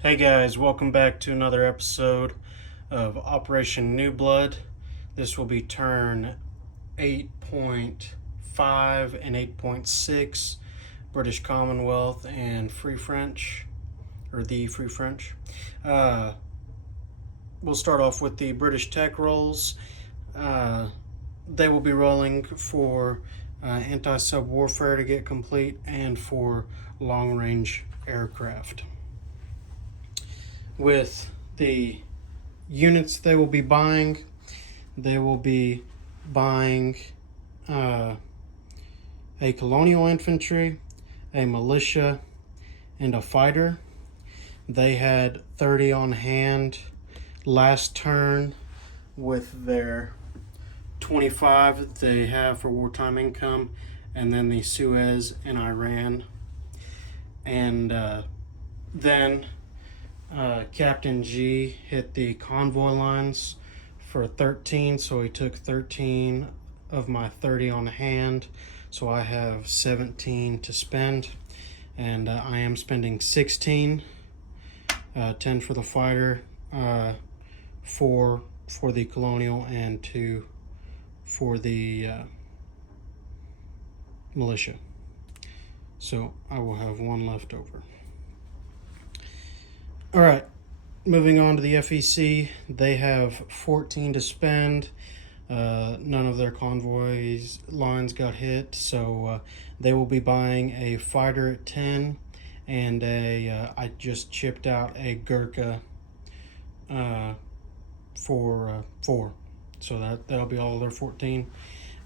Hey guys, welcome back to another episode of Operation Newblood. This will be turn 8.5 and 8.6, British Commonwealth and Free French, or the Free French. We'll start off with the British tech rolls. They will be rolling for anti-sub warfare to get complete and for long-range aircraft. With the units they will be buying a colonial infantry, a militia, and a fighter. They had 30 on hand last turn with their 25 that they have for wartime income, and then the Suez in Iran. And then Captain G hit the convoy lines for 13, so he took 13 of my 30 on hand, so I have 17 to spend, and I am spending 16, 10 for the fighter, 4 for the colonial, and 2 for the militia. So I will have 1 left over. All right, moving on to the FEC. They have 14 to spend. None of their convoys lines got hit, so they will be buying a fighter at 10 and I just chipped out a Gurkha for 4. So that'll be all their 14.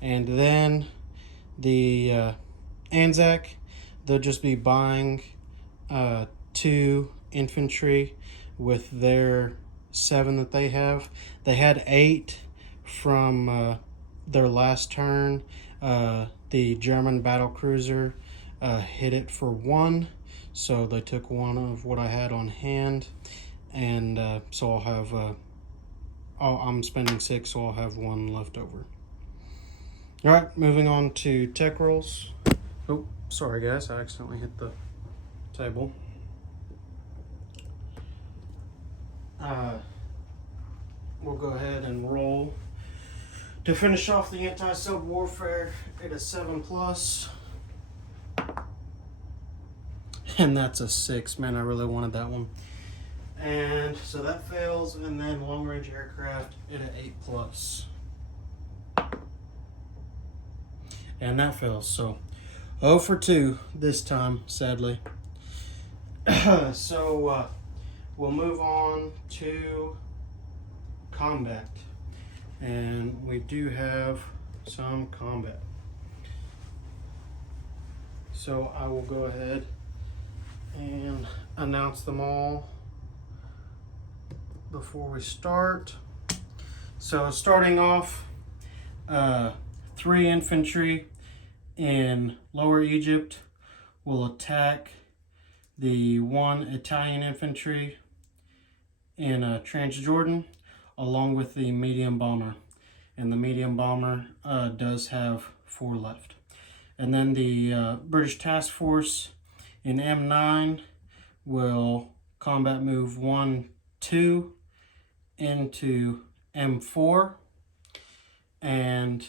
And then the Anzac, they'll just be buying 2 infantry with their 7 that they have. They had 8 from their last turn. The German battle cruiser hit it for 1, so they took 1 of what I had on hand, and so I'll have I'm spending 6, so I'll have 1 left over. All right, moving on to tech rolls. Oh, sorry guys, I accidentally hit the table. We'll go ahead and roll to finish off the anti-sub warfare at a 7+, and that's a 6. Man, I really wanted that one. And so that fails, and then long-range aircraft at an 8+, and that fails. So 0 for 2 this time, sadly. So we'll move on to combat, and we do have some combat. So I will go ahead and announce them all before we start. So starting off, 3 infantry in Lower Egypt will attack the 1 Italian infantry in Transjordan, along with the medium bomber, and the medium bomber does have 4 left. And then the British task force in M9 will combat move 1, 2 into M4, and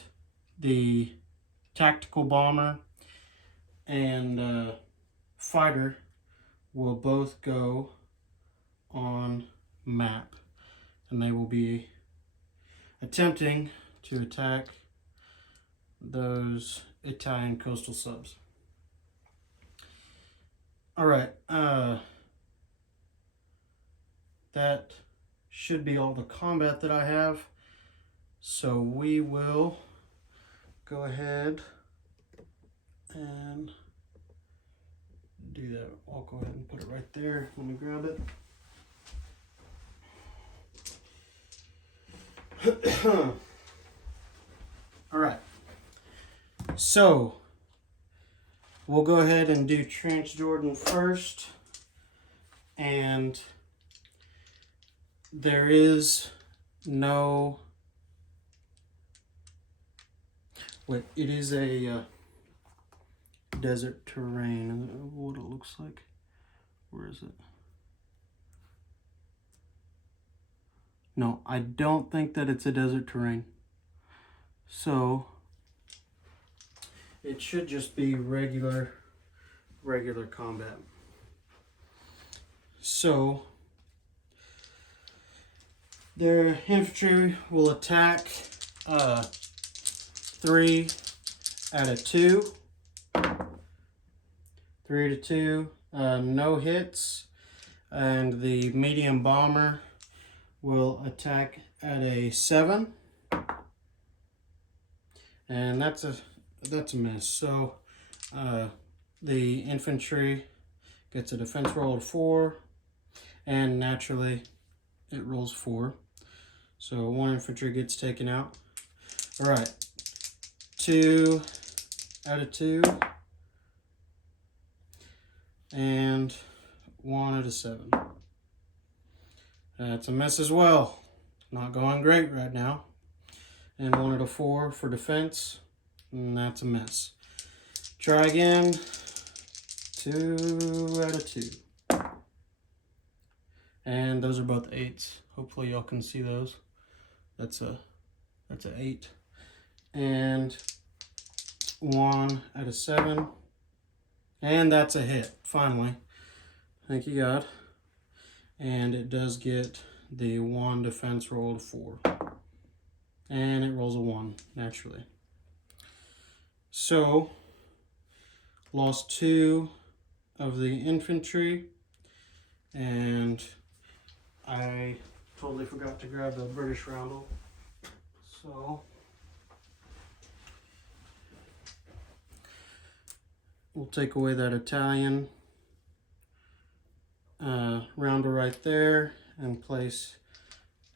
the tactical bomber and fighter will both go on map, and they will be attempting to attack those Italian coastal subs. All right, that should be all the combat that I have, so we will go ahead and do that. I'll go ahead and put it right there. Let me grab it. All right, so we'll go ahead and do Transjordan first, and there is no, wait, it is a desert terrain. What it looks like. Where is it? No, I don't think that it's a desert terrain. So it should just be regular combat. So their infantry will attack 3 out of 2. 3 to 2, no hits. And the medium bomber will attack at a 7. And that's a miss. So the infantry gets a defense roll of 4, and naturally it rolls 4. So 1 infantry gets taken out. All right, 2 out of 2, and 1 out of 7. That's a miss as well. Not going great right now. And 1 out of 4 for defense, and that's a miss. Try again. 2 out of 2. And those are both 8s. Hopefully y'all can see those. That's an 8. And 1 out of 7. And that's a hit, finally. Thank you, God. And it does get the 1 defense roll of 4. And it rolls a 1, naturally. So, lost 2 of the infantry. And I totally forgot to grab the British roundel. So, we'll take away that Italian roundel right there and place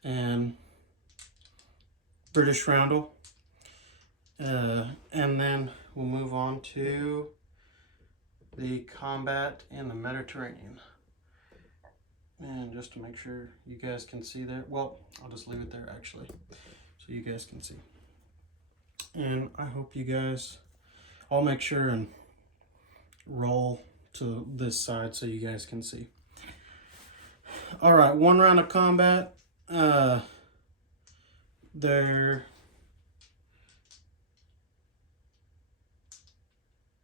an British roundel. And then we'll move on to the combat in the Mediterranean. And just to make sure you guys can see there, well, I'll just leave it there actually, so you guys can see. And I hope you guys, I'll make sure and roll to this side so you guys can see. All right, 1 round of combat. There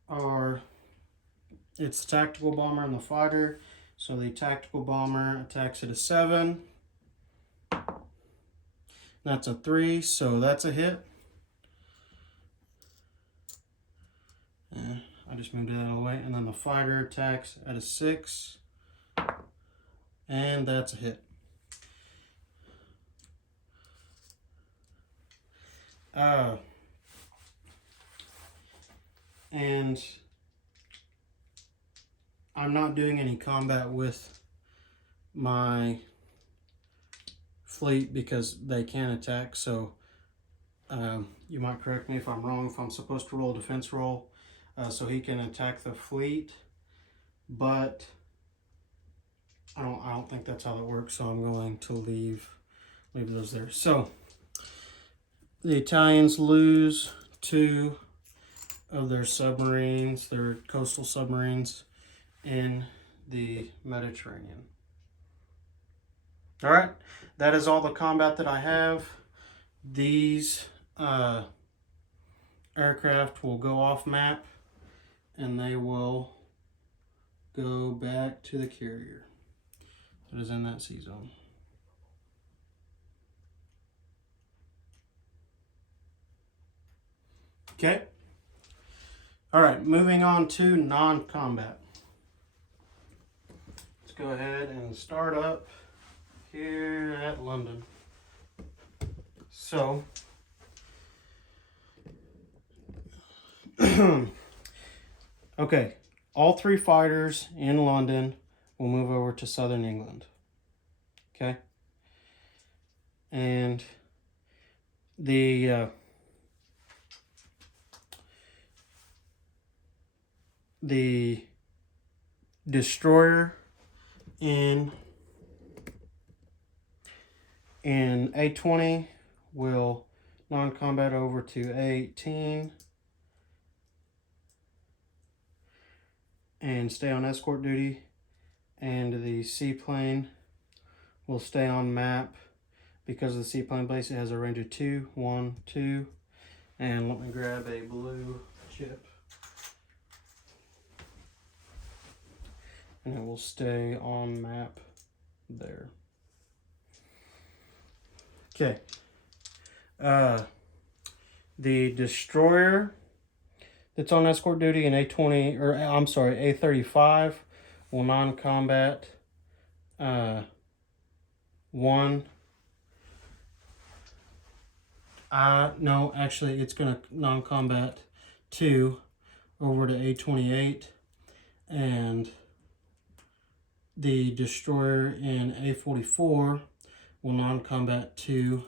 are, it's the tactical bomber and the fighter. So the tactical bomber attacks at a 7. That's a 3, so that's a hit. I just moved it out of the way. And then the fighter attacks at a 6. And that's a hit. And I'm not doing any combat with my fleet because they can attack. So you might correct me if I'm wrong, if I'm supposed to roll a defense roll so he can attack the fleet, but I don't think that's how that works. So I'm going to leave those there. So the Italians lose 2 of their submarines, their coastal submarines, in the Mediterranean. All right, that is all the combat that I have. These aircraft will go off map and they will go back to the carrier that is in that sea zone. Okay. All right, moving on to non-combat. Let's go ahead and start up here at London. So, okay, all 3 fighters in London will move over to southern England. Okay? And the destroyer in A20 will non-combat over to A18 and stay on escort duty, and the seaplane will stay on map because of the seaplane base, it has a range of 2, 1, 2. And let me grab a blue chip. And it will stay on map there. Okay. The destroyer that's on escort duty in A20, or I'm sorry, A35 will non-combat 1. No, actually, it's going to non-combat 2 over to A28, and the destroyer in A44 will non-combat 2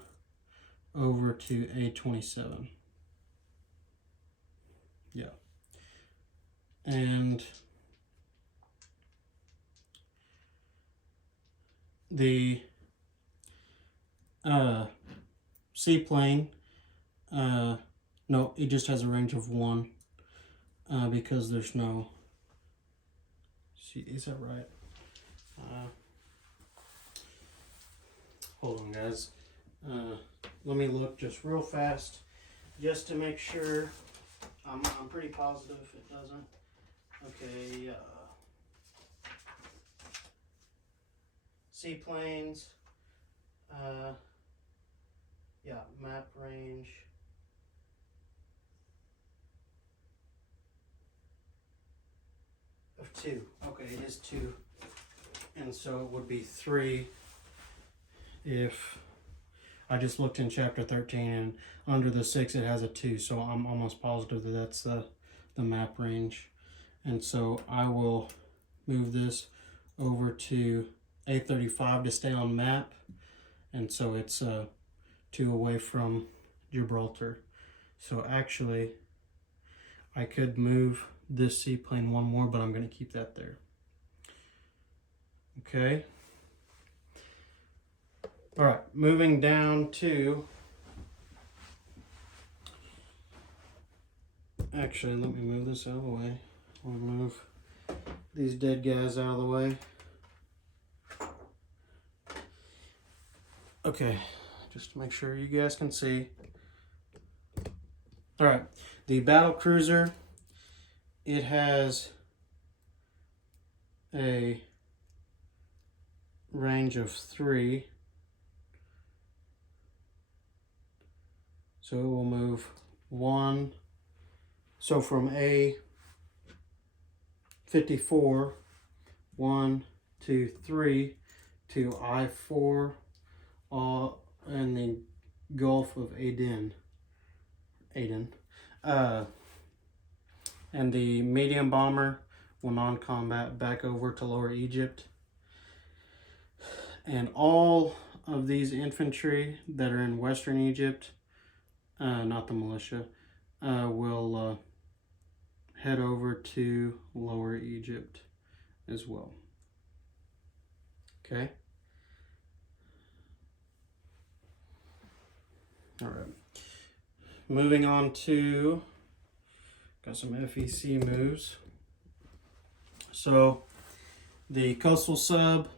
over to A27. Yeah. And the seaplane, no, it just has a range of 1 because there's no, see, is that right? Hold on, guys. Let me look just real fast just to make sure. I'm pretty positive it doesn't. Okay, seaplanes, yeah, map range. Of 2. Okay, it is 2. And so it would be 3 if I just looked in chapter 13, and under the 6 it has a 2, so I'm almost positive that that's the map range. And so I will move this over to A35 to stay on map, and so it's 2 away from Gibraltar. So actually I could move this seaplane 1 more, but I'm going to keep that there. Okay. All right, moving down to, actually, let me move this out of the way. I'll move these dead guys out of the way. Okay, just to make sure you guys can see. All right, the battle cruiser, it has a range of 3. So it will move 1. So from A54, 1, 2, 3 to I4, all in the Gulf of Aden. And the medium bomber will non-combat back over to Lower Egypt. And all of these infantry that are in Western Egypt, not the militia, will head over to Lower Egypt as well. Okay. All right. Moving on to, got some FEC moves. So the coastal sub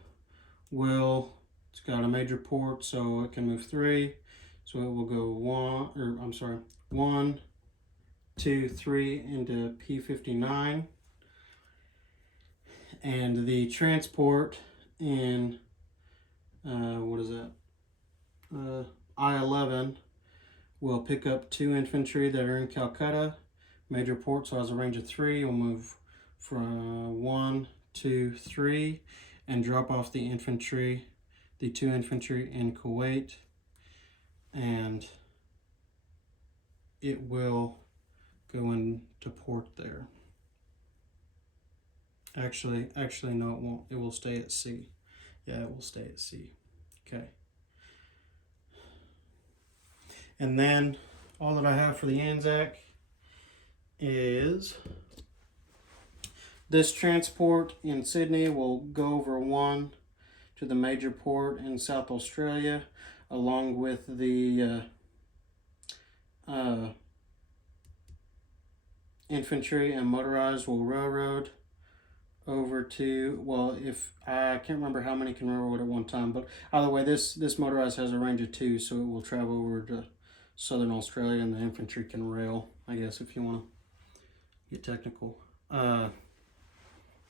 will, it's got a major port, so it can move 3. So it will go 1, 2, 3 into P59. And the transport in, what is that? I-11 will pick up 2 infantry that are in Calcutta. Major port, so has a range of 3. We'll move from 1, 2, 3, and drop off the infantry, the 2 infantry in Kuwait, and it will go into port there. Actually, no, it won't. It will stay at sea. Yeah, it will stay at sea. Okay. And then all that I have for the Anzac is this transport in Sydney will go over 1 to the major port in South Australia, along with the infantry and motorized will railroad over to, well, if I can't remember how many can railroad at one time, but either way, this motorized has a range of 2, so it will travel over to southern Australia, and the infantry can rail, I guess, if you want to get technical. All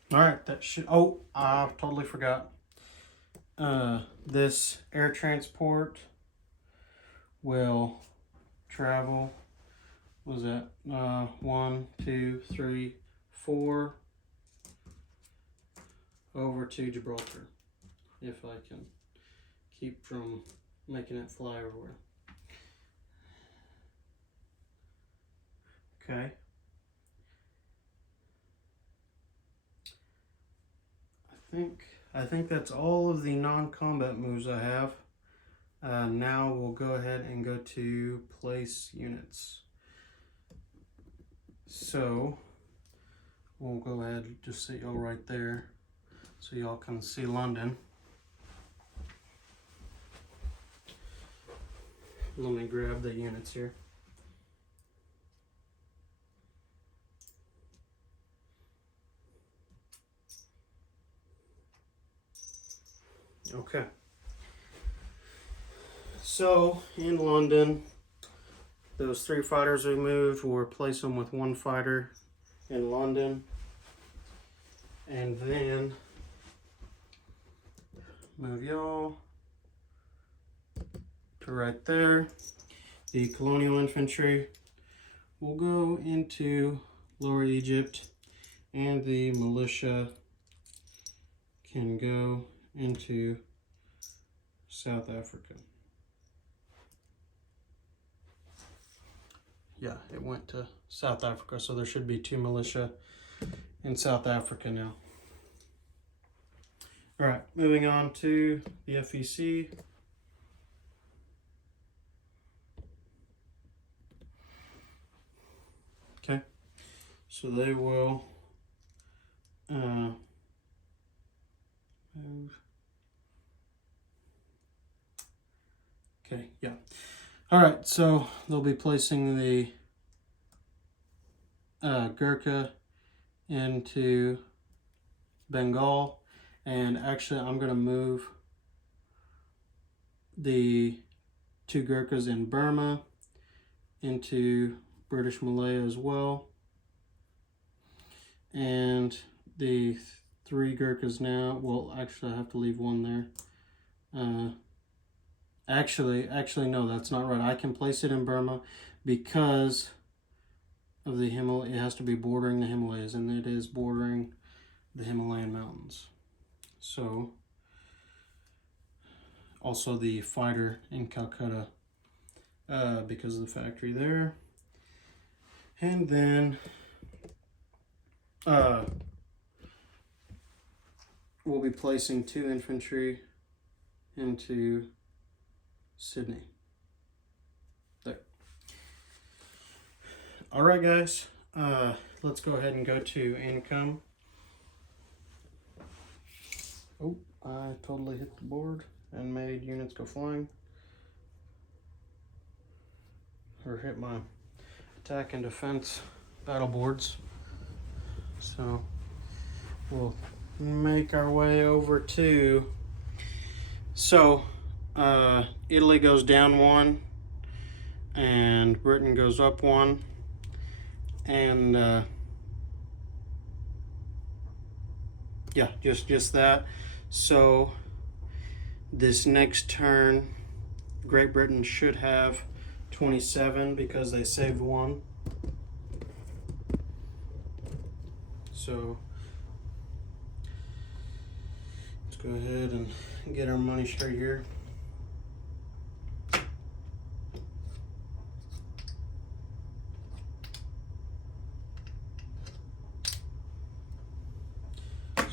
right, that should, oh, I totally forgot. This air transport will travel, what was that, 1, 2, 3, 4, over to Gibraltar, if I can keep from making it fly everywhere. Okay. I think that's all of the non-combat moves I have. Now we'll go ahead and go to place units. So we'll go ahead and just set y'all right there so y'all can see London. Let me grab the units here. Okay. So in London, those 3 fighters we moved, we'll replace them with 1 fighter in London. And then move y'all to right there. The colonial infantry will go into Lower Egypt, and the militia can go into South Africa. Yeah, it went to South Africa, so there should be 2 militia in South Africa now. All right, moving on to the FEC. Okay, so they will move. Okay, yeah. All right, so they'll be placing the Gurkha into Bengal, and actually I'm going to move the 2 Gurkhas in Burma into British Malaya as well, and the 3 Gurkhas now, well, actually I have to leave 1 there. Actually, no, that's not right. I can place it in Burma because of the Himalaya. It has to be bordering the Himalayas, and it is bordering the Himalayan mountains. So, also the fighter in Calcutta, because of the factory there. And then we'll be placing 2 infantry into Sydney. There. All right, guys. Let's go ahead and go to income. Oh, I totally hit the board and made units go flying. Or hit my attack and defense battle boards. So we'll make our way over to, so Italy goes down 1 and Britain goes up 1, and yeah, just that. So this next turn Great Britain should have 27 because they saved 1. So let's go ahead and get our money straight here.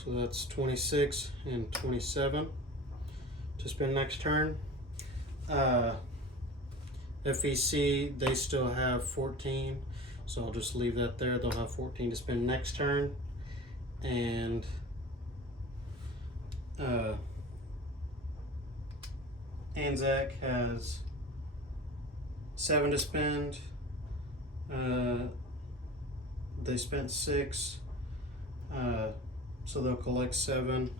So that's 26 and 27 to spend next turn. FEC, they still have 14, so I'll just leave that there. They'll have 14 to spend next turn. And Anzac has 7 to spend. They spent 6. So they'll collect 7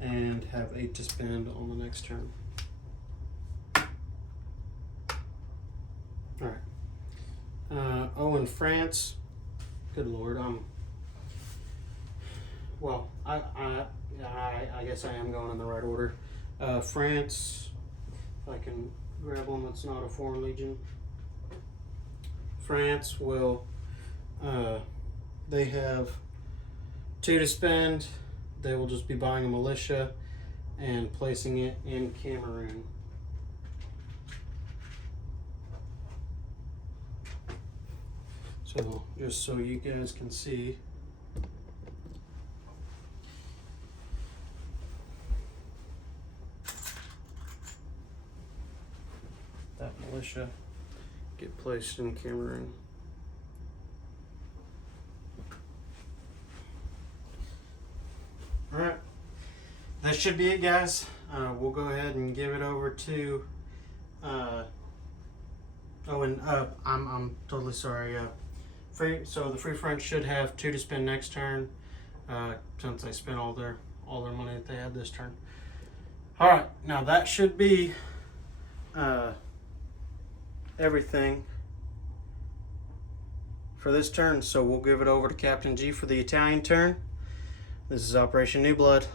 and have 8 to spend on the next turn. All right. Oh, in France, good Lord, well, I guess I am going in the right order. France, if I can grab one that's not a foreign legion. France will, they have 2 to spend. They will just be buying a militia and placing it in Cameroon. So just so you guys can see, that militia get placed in Cameroon. All right, that should be it, guys. We'll go ahead and give it over to. I'm totally sorry. So the Free French should have 2 to spend next turn, since they spent all their money that they had this turn. All right, now that should be everything for this turn. So we'll give it over to Captain G for the Italian turn. This is Operation Newblood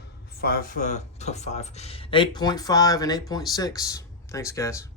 8.5 and 8.6. Thanks, guys.